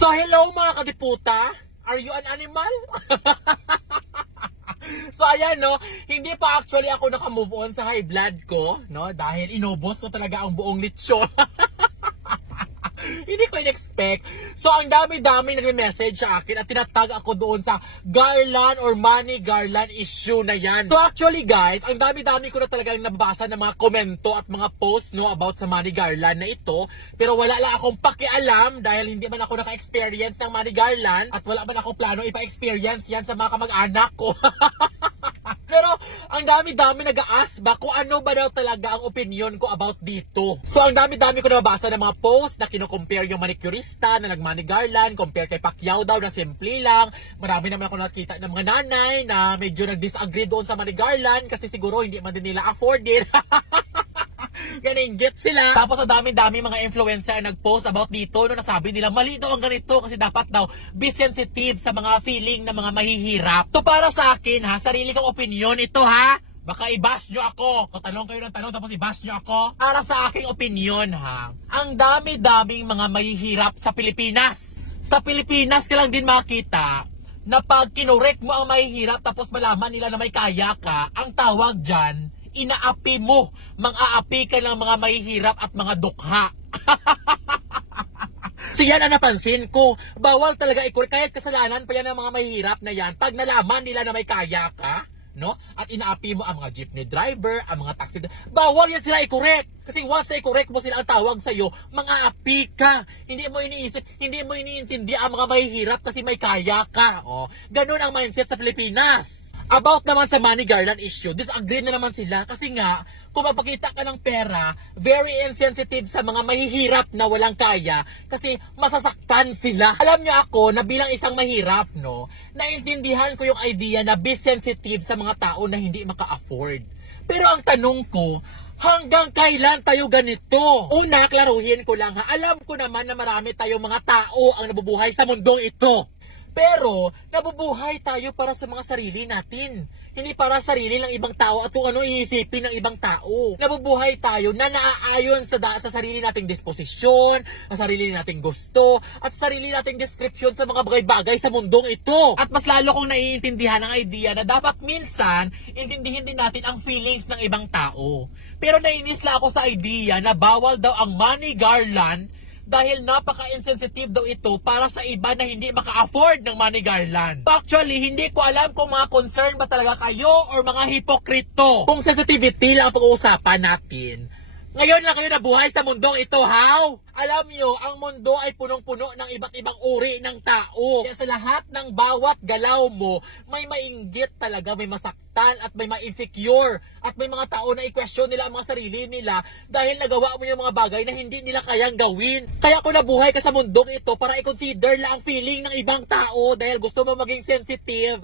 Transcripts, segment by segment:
So hello mga kadiputa, are you an animal? So ayan no, hindi pa actually ako naka-move on sa high blood ko, no, dahil inubos ko talaga ang buong litsyon. Hindi ko in-expect. So ang dami-dami nagme-message sa akin at tinatag ako doon sa Garland or Manny Garland issue na yan. So actually guys, ang dami-dami ko na talagang nabasa ng mga komento at mga posts no about sa Manny Garland na ito. Pero wala lang akong pakialam dahil hindi man ako naka-experience ng Manny Garland at wala man ako plano ipa-experience yan sa mga kamag-anak ko. Pero ang dami-dami nag-a-ask ba kung ano ba daw talaga ang opinion ko about dito. So ang dami-dami ko nabasa ng mga posts na kino-compare yung manicurista na nag-Manny Garland, compare kay Pacquiao daw na simple lang. Marami naman ako nakita ng mga nanay na medyo nag-disagree doon sa Manny Garland kasi siguro hindi man din nila afford din. Ganinggit sila. Tapos ang dami-dami mga influencer nag-post about dito no, nasabi nila mali daw ang ganito kasi dapat daw be sensitive sa mga feeling ng mga mahihirap. So para sa akin ha, sarili kong opinion ito ha. Baka i-bash nyo ako. Kung tanong kayo ng tanong tapos i-bash nyo ako. Para sa aking opinion ha, ang dami-daming mga mahihirap sa Pilipinas. Sa Pilipinas ka lang din makita na pag kinurek mo ang mahihirap tapos malaman nila na may kaya ka, ang tawag dyan, inaapi mo, mang-aapi ka ng mga mahihirap at mga dukha. So yan ang napansin ko. Bawal talaga i-correct. Kahit kasalanan pa yan ng mga mahihirap na yan. Pag nalaman nila na may kaya ka, no? At inaapi mo ang mga jeepney driver, ang mga taxi driver. Bawal yan sila i-correct. Kasi once na i-correct mo sila ang tawag sa'yo, mang-aapi ka. Hindi mo iniisip, hindi mo iniintindi ang mga mahihirap kasi may kaya ka. O, ganun ang mindset sa Pilipinas. About naman sa Manny Garland issue, disagree na naman sila kasi nga, kung mapakita ka ng pera, very insensitive sa mga mahihirap na walang kaya kasi masasaktan sila. Alam niyo ako na bilang isang mahirap, no, naintindihan ko yung idea na be sensitive sa mga tao na hindi maka-afford. Pero ang tanong ko, hanggang kailan tayo ganito? Una, klaruhin ko lang ha, alam ko naman na marami tayong mga tao ang nabubuhay sa mundong ito. Pero, nabubuhay tayo para sa mga sarili natin. Hindi para sa sarili ng ibang tao at kung ano iisipin ng ibang tao. Nabubuhay tayo na naaayon sa sarili nating disposisyon, sa sarili nating gusto, at sarili nating description sa mga bagay-bagay sa mundong ito. At mas lalo kong naiintindihan ang idea na dapat minsan, intindihin din natin ang feelings ng ibang tao. Pero nainis lang ako sa idea na bawal daw ang Manny Garland dahil napaka-insensitive daw ito para sa iba na hindi maka-afford ng Manny Garland. Actually, hindi ko alam kung mga concern ba talaga kayo or mga hipokrito. Kung sensitivity lang ang pag-uusapan natin. Ngayon lang kayo nabuhay sa mundong ito, how? Alam nyo, ang mundo ay punong-puno ng iba't ibang uri ng tao. Kaya sa lahat ng bawat galaw mo, may mainggit talaga, may masaktan at may ma-insecure. At may mga tao na i-question nila ang mga sarili nila dahil nagawa mo yung mga bagay na hindi nila kayang gawin. Kaya kung nabuhay ka sa mundong ito para i-consider lang ang feeling ng ibang tao dahil gusto mo maging sensitive,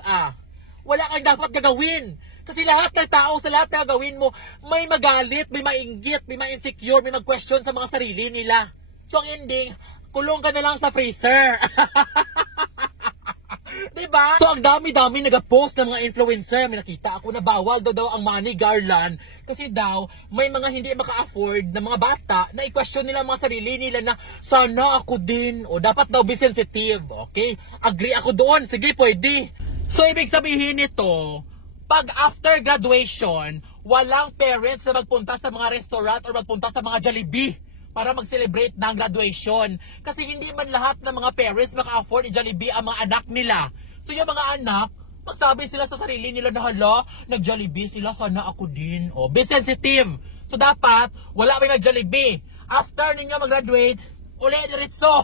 wala kang dapat gagawin. Kasi lahat ng tao, sa lahat na gawin mo, may magalit, may mainggit, may ma-insecure, may mag-question sa mga sarili nila. So ang ending, kulong ka na lang sa freezer. Diba? So ang dami-dami nag-post ng mga influencer. May nakita ako na bawal daw ang Manny Garland. Kasi daw, may mga hindi maka-afford na mga bata na i-question nila mga sarili nila na sana ako din. O dapat daw be sensitive. Okay? Agree ako doon. Sige, pwede. So ibig sabihin nito, pag after graduation, walang parents na magpunta sa mga restaurant or magpunta sa mga Jollibee para mag-celebrate ng graduation. Kasi hindi man lahat ng mga parents maka-afford i-Jollibee ang mga anak nila. So yung mga anak, magsabi sila sa sarili nila na hala, nag-Jollibee sila, sana ako din. O, be sensitive. So dapat, wala may mag-Jollibee. After ninyo mag-graduate, ulit diretso.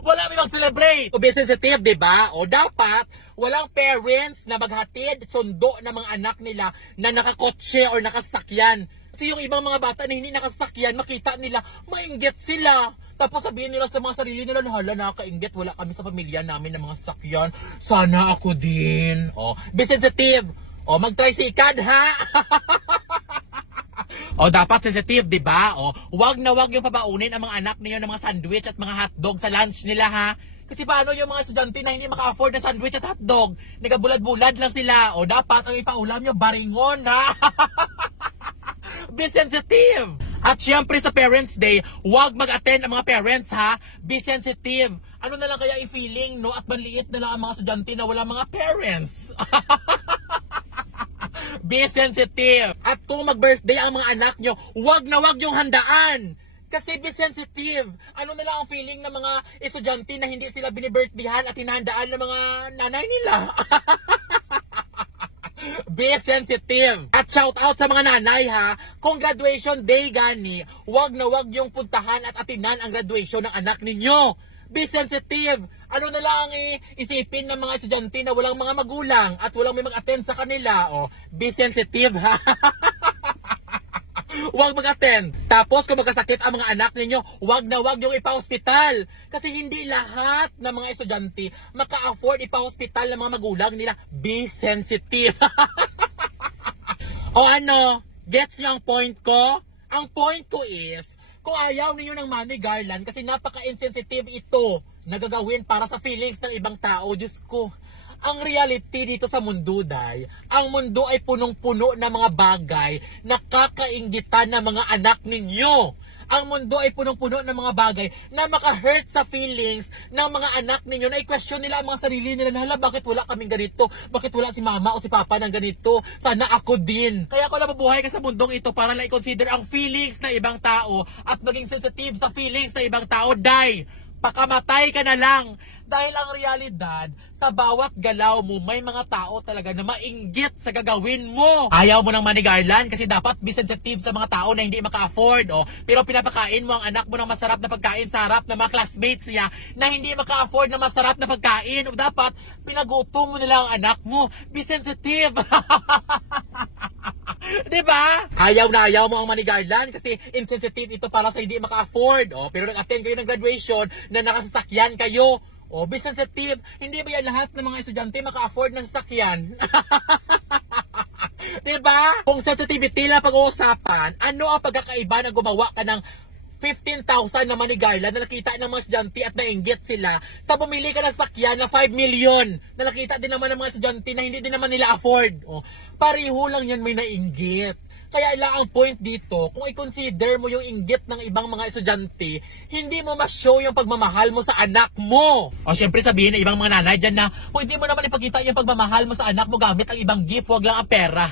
Wala may mag-celebrate. O, be sensitive, diba? O dapat, walang parents na maghatid sundo ng mga anak nila na nakakotse or nakasakyan. Kasi yung ibang mga bata na hindi nakasakyan, makita nila, mainggit sila. Tapos sabihin nila sa mga sarili nila, hala, nakakainggit, wala kami sa pamilya namin ng mga sasakyan. Sana ako din. O, be sensitive. O, mag-tricycad, ha? O, dapat sensitive, diba? O, wag na wag yung pabaunin ang mga anak niyo ng mga sandwich at mga hotdog sa lunch nila, ha? Kasi paano yung mga estudyante na hindi maka-afford ng sandwich at hotdog? Nagabulad-bulad lang sila. O dapat ang ipaulam nyo, baringon, ha? Be sensitive! At syempre sa Parents Day, huwag mag-attend ang mga parents ha. Be sensitive. Ano na lang kaya i-feeling, no? At manliit na lang ang mga estudyante na wala mga parents. Be sensitive. At kung mag-birthday ang mga anak nyo, huwag na huwag yung handaan. Kasi be sensitive. Ano na lang ang feeling ng mga estudyante na hindi sila binibirthdayhan at hinahandaan ng mga nanay nila. Be sensitive. At shout out sa mga nanay ha. Kung graduation day gani, huwag na huwag yung puntahan at atinan ang graduation ng anak ninyo. Be sensitive. Ano na lang isipin ng mga estudyante na walang mga magulang at walang may mag-attend sa kanila. Oh, be sensitive ha. Huwag mag-attend. Tapos kung magkasakit ang mga anak ninyo, huwag na huwag yung ipa-hospital. Kasi hindi lahat ng mga estudyante maka-afford ipa-hospital ng mga magulang nila. Be sensitive. O ano, gets niyo ang point ko? Ang point ko is, kung ayaw ninyo ng money garland kasi napaka-insensitive ito na gagawin para sa feelings ng ibang tao, Diyos ko. Ang reality dito sa mundo, day, ang mundo ay punong-puno ng mga bagay na kakainggitan ng mga anak ninyo. Ang mundo ay punong-puno ng mga bagay na maka-hurt sa feelings ng mga anak ninyo na i-question nila ang mga sarili nila na, hala, bakit wala kaming ganito? Bakit wala si mama o si papa ng ganito? Sana ako din. Kaya ako nabubuhay ka sa mundong ito para lang i-consider ang feelings ng ibang tao at maging sensitive sa feelings ng ibang tao, day. Pakamatay ka na lang. Dahil ang realidad, sa bawat galaw mo, may mga tao talaga na mainggit sa gagawin mo. Ayaw mo ng money garland kasi dapat be sensitive sa mga tao na hindi maka-afford. Oh. Pero pinapakain mo ang anak mo ng masarap na pagkain sa harap ng mga classmates niya na hindi maka-afford ng masarap na pagkain. O dapat pinagutom mo nila ang anak mo. Be sensitive. Diba? Ayaw na ayaw mo ang money garland kasi insensitive ito para sa hindi maka-afford. Oh, pero nag-attend kayo ng graduation na nakasasakyan kayo. Oh, be sensitive. Hindi ba yan lahat ng mga estudyante maka-afford ng sasakyan? Diba? Kung sensitivity lang pag-uusapan, ano ang pagkakaiba na gumawa ka ng 15,000 na money garland na nakita ng mga estudyante at nainggit sila sa bumili ka ng sakyan na 5 million na nakita din naman ng mga estudyante na hindi din naman nila afford. Oh, pareho lang yan may nainggit. Kaya lang ang point dito, kung i-consider mo yung inggit ng ibang mga estudyante, hindi mo ma-show yung pagmamahal mo sa anak mo. O syempre sabihin ng ibang mga nanay dyan na, hindi mo naman ipakita yung pagmamahal mo sa anak mo gamit ang ibang gift, wag lang ang pera.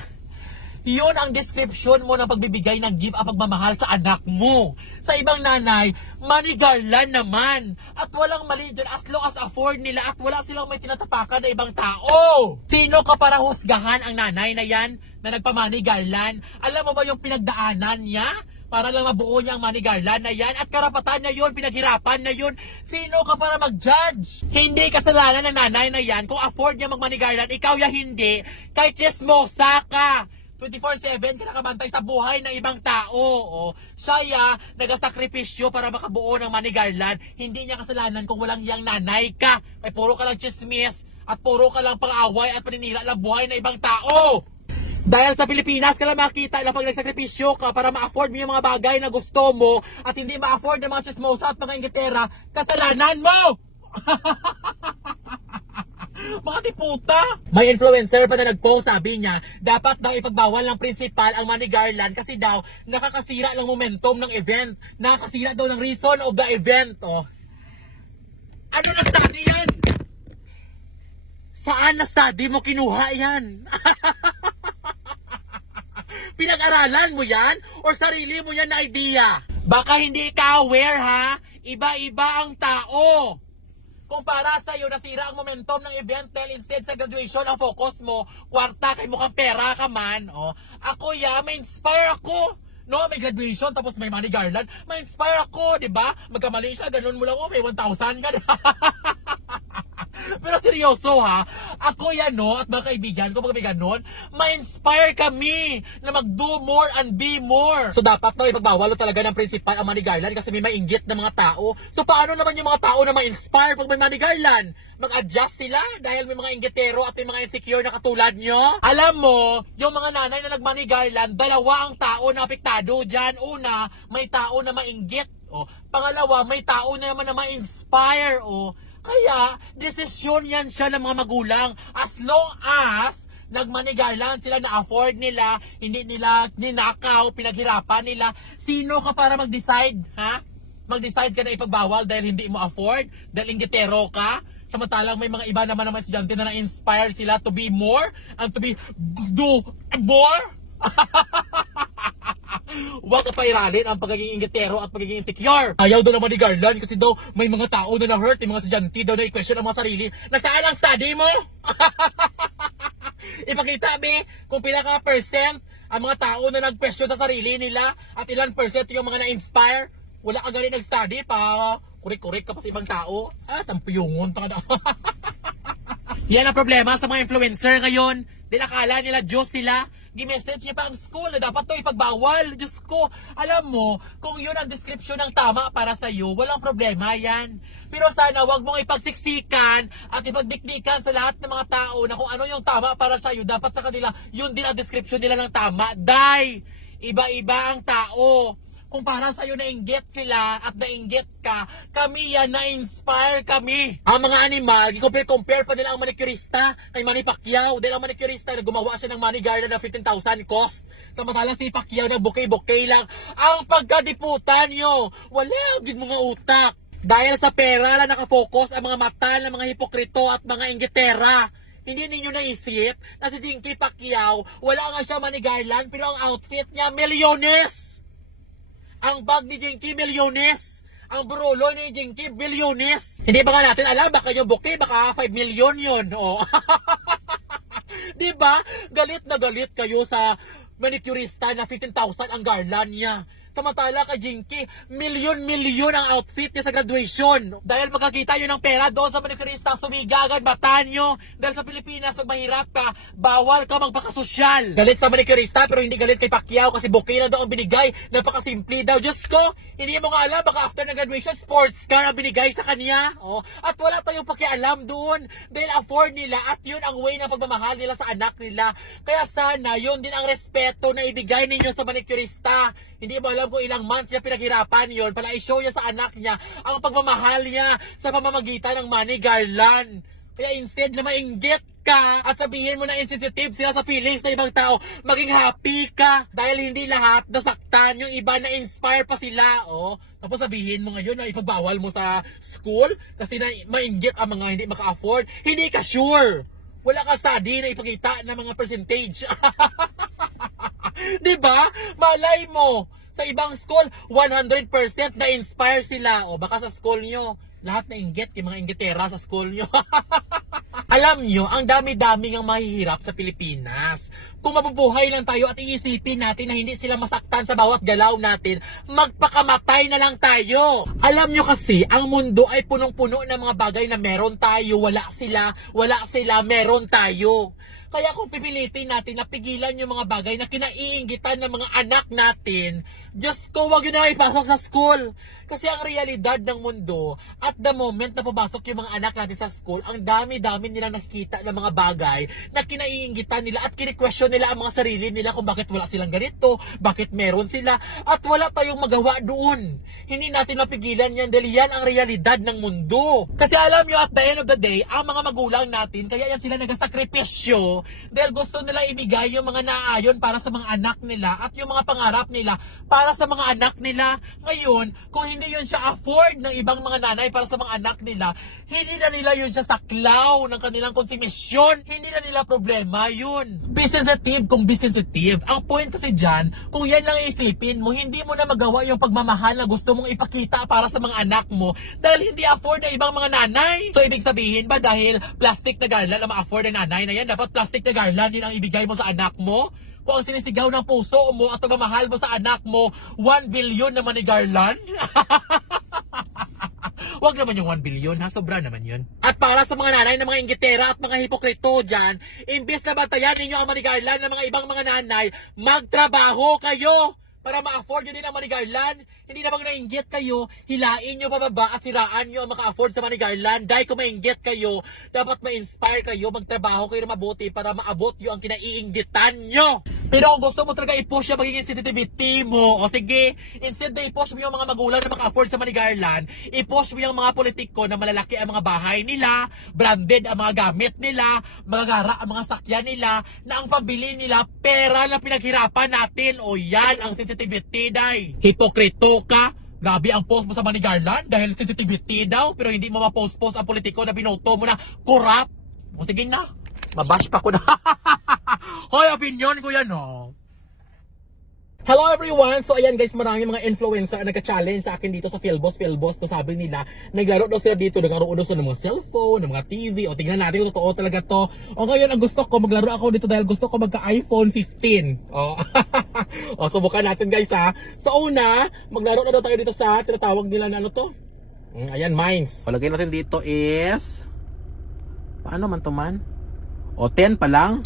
Yun ang description mo ng pagbibigay ng gift at pagmamahal sa anak mo. Sa ibang nanay, money garland naman. At walang mali dyan as long as afford nila at wala silang may tinatapakan na ibang tao. Sino ka para husgahan ang nanay na yan na nagpa-money garland? Alam mo ba yung pinagdaanan niya? Para lang mabuo niya ang money garland na yan. At karapatan na yun, pinaghirapan na yun. Sino ka para mag-judge? Hindi kasalanan ng nanay na yan. Kung afford niya mag-money garland, ikaw ya hindi. Kay chismosa ka. 24/7 ka nakabantay sa buhay ng ibang tao. O, siya ya, nagasakripisyo para makabuo ng money garland. Hindi niya kasalanan kung walang yang nanay ka. Ay puro ka lang chismis at puro ka lang pang-away at paninira lang buhay ng ibang tao. Dahil sa Pilipinas ka lang makita na pag nagsakripisyo ka para ma-afford mo yung mga bagay na gusto mo at hindi ma-afford ng mga chismosa at mga inggitera, kasalanan mo! Mga tiputa! May influencer pa na nag-post, sabi niya, dapat daw ipagbawal ng principal ang money garland kasi daw nakakasira ng momentum ng event. Nakakasira daw ng reason of the event. Oh. Ano na study yan? Saan na study mo kinuha yan? Pinag-aralan mo yan? O sarili mo yan na idea? Baka hindi ka aware ha? Iba-iba ang tao. Kung para sa'yo nasira ang momentum ng event dahil instead sa graduation ang focus mo, kwarta kay mukhang pera ka man, oh, ako may inspire ako. No, may graduation tapos may money garland, may inspire ako, di ba? Magkamali siya, ganun mo lang, oh, may 1,000 ka. Pero seryoso ha, ako yan no, at mga kaibigan ko, mga ganun, ma-inspire kami na mag-do more and be more. So dapat no, ipagbawalo talaga ng principal ang money garland kasi may mainggit na mga tao. So paano naman yung mga tao na ma-inspire pag may money garland? Mag-adjust sila dahil may mga inggitero at may mga insecure na katulad nyo? Alam mo, yung mga nanay na nag-money garland, dalawa ang tao na apektado dyan. Una, may tao na mainggit. O, pangalawa, may tao na naman na ma-inspire. O, kaya, desisyon yan siya ng mga magulang as long as nagmanigarland sila, na-afford nila, hindi nila ninakaw, pinaghirapan nila. Sino ka para mag-decide, ha? Mag-decide ka na ipagbawal dahil hindi mo afford, dahil inggitero ka. Samantalang may mga iba naman estudyante na na-inspire sila to be more and to be do more. Huwag ka pairalin ang pagiging inggitero at pagiging insecure. Ayaw daw naman ni Garland kasi daw may mga tao na na-hurt, yung mga estudyante daw na-question ang mga sarili. Nasaan ang study mo? Ipakita, be, kung pila ka percent ang mga tao na nag-question sa sarili nila at ilan percent yung mga na-inspire. Wala ka galing nag-study pa. Kurik-kurik ka pa sa ibang tao. Tampiyungon. Yan ang problema sa mga influencer ngayon. Akala nila Diyos sila. Gimessage niya pa ang school na dapat to ipagbawal. Diyos ko, alam mo, kung yun ang description ng tama para sa iyo, walang problema yan. Pero sana wag mong ipagsiksikan at ipagdikdikan sa lahat ng mga tao na kung ano yung tama para sa iyo, dapat sa kanila, yun din ang description nila ng tama. Dahil iba-iba ang tao. Kung para sa'yo nainggit sila at nainggit ka, kami yan, na-inspire kami. Ang mga animal, compare pa nila ang manicurista kay Manny Pacquiao. Dahil ang manicurista, gumawa siya ng money garland na 15,000 cost. Samantalang si Pacquiao na bouquet-bouquet lang. Ang pagkadiputan nyo, wala din mga utak. Dahil sa pera lang nakafocus ang mga mata ng mga hipokrito at mga inggitera. Hindi ninyo naisip na si Jinky Pacquiao, wala nga siya money garland, pero ang outfit niya, milyones. Ang bag ni Jinky, milyones. Ang burolo ni Jinky, bilyones. Hindi ba nga natin alam, baka yung bouquet, baka 5 million yun. Oh. Diba? Galit na galit kayo sa manicurista na 15,000 ang garland niya. Samantala kay Jinky, milyon-milyon ang outfit niya sa graduation. Dahil magkakita yun ng pera doon sa manicurista, sumigagan mata nyo. Dahil sa Pilipinas, pag mahirap ka, bawal ka magpakasosyal. Galit sa manicurista pero hindi galit kay Pacquiao kasi bouquet na daw ang binigay. Napakasimple daw. Diyos ko, hindi mo nga alam, baka after ng graduation, sports car ang binigay sa kanya. Oh. At wala tayong pakialam doon. Dahil afford nila at yun ang way ng pagmamahal nila sa anak nila. Kaya sana, yun din ang respeto na ibigay ninyo sa manicurista. Hindi mo alam kung ilang months niya pinaghirapan yun para i-show niya sa anak niya ang pagmamahal niya sa pamamagitan ng money garland. Kaya instead na mainggit ka at sabihin mo na insensitive sila sa feelings ng ibang tao, maging happy ka dahil hindi lahat nasaktan, yung iba na inspire pa sila. Oh. Tapos sabihin mo ngayon na ipagbawal mo sa school kasi na mainggit ang mga hindi maka-afford. Hindi ka sure. Wala ka study na ipakita ng mga percentage. Diba? Malay mo, sa ibang school, 100% na-inspire sila. O baka sa school nyo, lahat na inggit, yung mga inggitera sa school nyo. Alam nyo, ang dami-dami ng mahihirap sa Pilipinas. Kung mabubuhay lang tayo at iisipin natin na hindi sila masaktan sa bawat galaw natin, magpakamatay na lang tayo. Alam nyo kasi, ang mundo ay punong-puno ng mga bagay na meron tayo, wala sila, meron tayo. Kaya kung pipilitin natin na pigilan yung mga bagay na kinaiinggitan ng mga anak natin, Diyos ko, wag yun na ipasok sa school. Kasi ang realidad ng mundo, at the moment na pumasok yung mga anak natin sa school, ang dami-dami nila nakikita ng mga bagay na kinaiinggitan nila at kini-question nila ang mga sarili nila kung bakit wala silang ganito, bakit meron sila, at wala tayong magawa doon. Hindi natin mapigilan yan dahil yan ang realidad ng mundo. Kasi alam nyo, at the end of the day, ang mga magulang natin, kaya yan sila nagasakripisyo dahil gusto nila ibigay yung mga naayon para sa mga anak nila at yung mga pangarap nila para sa mga anak nila. Ngayon, kung hindi yun siya afford ng ibang mga nanay para sa mga anak nila, hindi na nila yun siya saklaw ng kanilang konsumisyon. Hindi na nila problema yun. Be sensitive kung be sensitive. Ang point kasi dyan, kung yan lang isipin mo, hindi mo na magawa yung pagmamahal na gusto mong ipakita para sa mga anak mo dahil hindi afford ng ibang mga nanay. So, ibig sabihin ba dahil plastic na garland ang ma-afford ng nanay na yan, dapat plastic na garland din ang ibigay mo sa anak mo? Kung ang sinisigaw ng puso mo at pagmamahal mo sa anak mo, 1 billion naman ni garland? Wag naman yung 1 billion, ha? Sobra naman yun. At para sa mga nanay na mga inggitera at mga hipokrito dyan, imbis na bantayan ninyo ang money garland ng mga ibang mga nanay, magtrabaho kayo para ma-afford nyo din ang money garland. Hindi na bang nainggit kayo, hilain nyo pababa at siraan nyo ang maka-afford sa Manny Garland. Dahil kung mainggit kayo, dapat ma-inspire kayo, magtrabaho kayo na mabuti para maabot yung ang kinaiinggitan nyo. Pero kung gusto mo talaga i-push yung magiging sensitivity mo, o sige, instead na i-push mo yung mga magulang na maka-afford sa Manny Garland, i-push mo yung mga politiko na malalaki ang mga bahay nila, branded ang mga gamit nila, magagara ang mga sakyan nila, na ang pambili nila pera na pinaghirapan natin. O yan ang sensitivity, day. Hipokrito ka. Grabe ang post mo sa Manny Garland dahil sensitivity daw, pero hindi mo ma-post-post ang politiko na binoto mo na corrupt. O sige na, mabash pa ko na. Hoy, opinion ko yan, no? Hello everyone! So ayan guys, maraming mga influencer na nagka-challenge sa akin dito sa Philbos. So sabi nila, naglaro daw sila dito, nagkaroon daw sila ng mga cellphone, ng mga TV. O tingnan natin kung totoo talaga to. O ngayon, ang gusto ko, maglaro ako dito dahil gusto ko magka-iPhone 15. O, o subukan natin guys ha. So una, maglaro na daw tayo dito sa tinatawag nila na ano to? Ayan, Mines. O lagay natin dito is... Paano man to man? O 10 pa lang.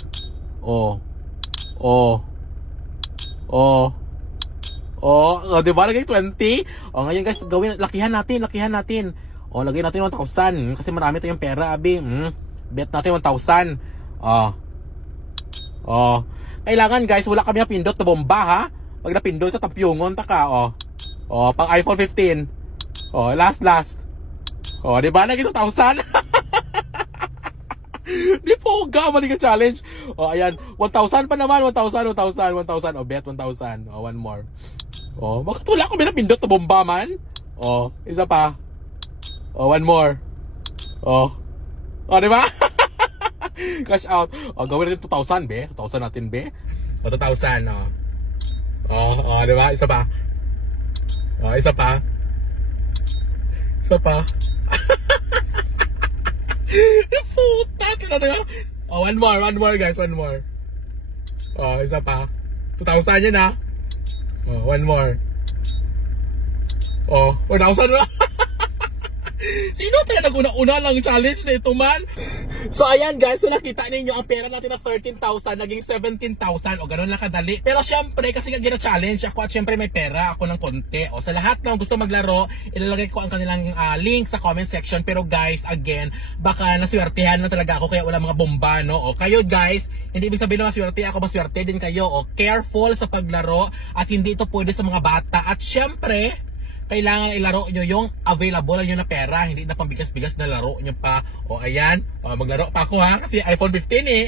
Di ba? Lagay 20. O, ngayon guys, gawin, lakihan natin. O, lagay natin 1,000. Kasi marami tayong pera, abi. Bet natin 1,000. Kailangan guys, wala kami napindot na bomba, ha? Pag napindot, tapyungon ta ka, pang iPhone 15. Last. Di ba? Lagay 2,000. Di po mali ka challenge. Ayan, 1,000 pa naman. 1,000. Bet 1,000. One more. Bakit wala ko pinapindot na bomba man? Isa pa. One more. Di ba? Cash out. Gawin natin 2,000, be. 2,000 natin, be. 2,000, di ba? Isa pa. Isa pa. Puta, one more guys, one more. Isa pa. 2,000 yun, ha. One more. 4,000 na. Sino tayo nag-una-una lang challenge na ito, man? So ayan guys, so nakita ninyo ang pera natin na 13,000 naging 17,000 o ganun lang kadali. Pero syempre kasi nga gina-challenge ako at syempre may pera ako ng konti. O sa lahat ng gusto maglaro, ilalagay ko ang kanilang link sa comment section. Pero guys, again, baka naswertehan na talaga ako kaya wala mga bomba, no? O kayo guys, hindi ibig sabihin na maswerte ako, maswerte din kayo. O careful sa paglaro at hindi ito pwede sa mga bata. At syempre, kailangan ilaro nyo yung available nyo na pera, hindi na pambigas-bigas na laro nyo pa. O ayan, maglaro pa ako ha, kasi iPhone 15 eh.